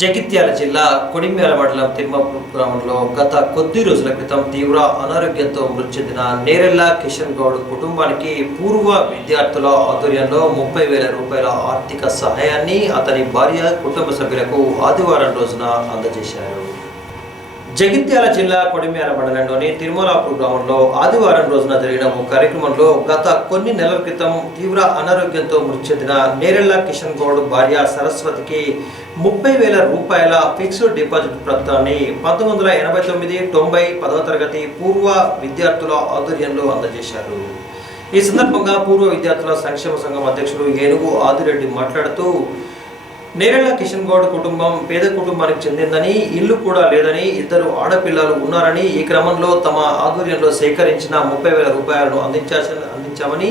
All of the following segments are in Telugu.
జగిత్యాల జిల్లా కొడిమ్యాల మండలం తిమ్మాపూర్ గ్రామంలో గత కొద్ది రోజుల క్రితం తీవ్ర అనారోగ్యంతో మృతి చెందిన నేరెల్ల కిషన్ గౌడ్ కుటుంబానికి పూర్వ విద్యార్థుల ఆధ్వర్యంలో ముప్పై వేల రూపాయల ఆర్థిక సహాయాన్ని అతని భార్య కుటుంబ సభ్యులకు ఆదివారం రోజున అందజేశారు. జగిత్యాల జిల్లా కొడిమేర మండలంలోని తిరుమలాపూర్ గ్రామంలో ఆదివారం రోజున జరిగిన ఓ కార్యక్రమంలో గత కొన్ని నెలల క్రితం తీవ్ర అనారోగ్యంతో మృతి చెందిన నేరెళ్ళ కిషన్ గౌడ్ భార్య సరస్వతికి ముప్పై వేల రూపాయల ఫిక్స్డ్ డిపాజిట్ ప్రతాన్ని పంతొమ్మిది వందల ఎనభై తొమ్మిది తొంభై పదవ తరగతి పూర్వ విద్యార్థుల ఆధ్వర్యంలో అందజేశారు. ఈ సందర్భంగా పూర్వ విద్యార్థుల సంక్షేమ సంఘం అధ్యక్షుడు ఏనుగు ఆదిరెడ్డి మాట్లాడుతూ నేరెళ్ళ కిషన్ గౌడ్ కుటుంబం పేద కుటుంబానికి చెందిందని ఇల్లు కూడా లేదని ఇద్దరు ఆడపిల్లలు ఉన్నారని ఈ క్రమంలో తమ ఆధ్వర్యంలో సేకరించిన ముప్పై వేల రూపాయలను అందించా అందించామని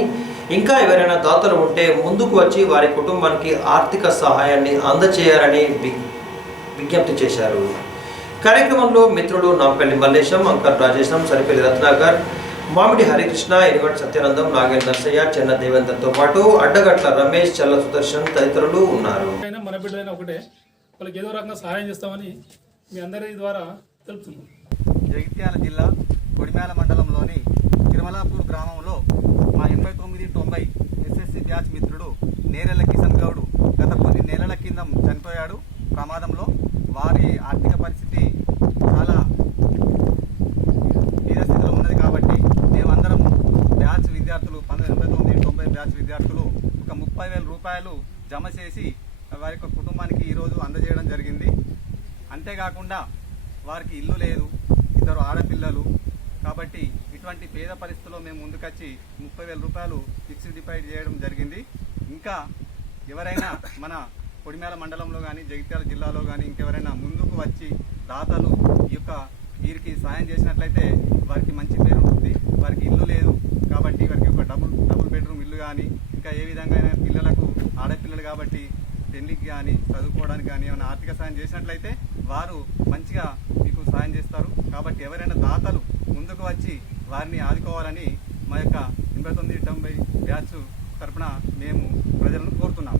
ఇంకా ఎవరైనా దాతలు ఉంటే ముందుకు వచ్చి వారి కుటుంబానికి ఆర్థిక సహాయాన్ని అందచేయాలని విజ్ఞప్తి చేశారు. కార్యక్రమంలో మిత్రులు నాంపల్లి మల్లేశం అంకర్ రాజేశం సరిపల్లి రత్నాకర్ మామిడి హరికృష్ణ ఎనిగట్ సత్యానందం నాగేంద్ర నర్సయ్య చెన్న దేవేందర్తో పాటు అడ్డగట్ల రమేష్ చల్ల సుదర్శన్ తదితరులు ఉన్నారు. అయినా ఒకటే వాళ్ళకి ఏదో రకంగా సహాయం చేస్తామని మీ అందరి ద్వారా తెలుపుతున్నాం. జగిత్యాల జిల్లా కొడిమేల మండలంలోని తిరుమలాపూర్ గ్రామంలో మా ఎనభై తొమ్మిది తొంభై ఎస్ఎస్సి బ్యాచ్ మిత్రుడు నేరెల కిషన్ గౌడు గత కొన్ని నెలల కింద చనిపోయాడు. ప్రమాదంలో వారి ఆర్థిక పరిస్థితి చాలా నిరస్థితిలో స్థితిలో ఉన్నది కాబట్టి మేమందరం బ్యాచ్ విద్యార్థులు పంతొమ్మిది ఎనభై తొమ్మిది తొంభై బ్యాచ్ విద్యార్థులు ఒక ముప్పై వేల రూపాయలు జమ చేసి వారి యొక్క కుటుంబానికి ఈరోజు అందజేయడం జరిగింది. అంతేకాకుండా వారికి ఇల్లు లేదు ఇద్దరు ఆడపిల్లలు. కాబట్టి ఇటువంటి పేద పరిస్థితుల్లో మేము ముందుకొచ్చి ముప్పై వేల రూపాయలు ఫిక్స్డ్ డిపాజిట్ చేయడం జరిగింది. ఇంకా ఎవరైనా మన కొడిమేల మండలంలో కానీ జగిత్యాల జిల్లాలో కానీ ఇంకెవరైనా ముందుకు వచ్చి దాతలు ఈ యొక్క వీరికి సాయం చేసినట్లయితే వారికి మంచి పేరు ఉంటుంది. వారికి ఇల్లు లేదు కాబట్టి వారికి ఒక డబుల్ డబుల్ బెడ్రూమ్ ఇల్లు కానీ ఇంకా ఏ విధంగా అయినా పిల్లలకు ఆడపిల్లలు కాబట్టి పెళ్ళికి కానీ చదువుకోవడానికి కానీ ఏమైనా ఆర్థిక సాయం చేసినట్లయితే వారు మంచిగా మీకు సాయం చేస్తారు. కాబట్టి ఎవరైనా దాతలు ముందుకు వచ్చి వారిని ఆదుకోవాలని మా యొక్క ఎనభై తొమ్మిది తొంభై బ్యాచ్ తరపున మేము ప్రజలను కోరుతున్నాం.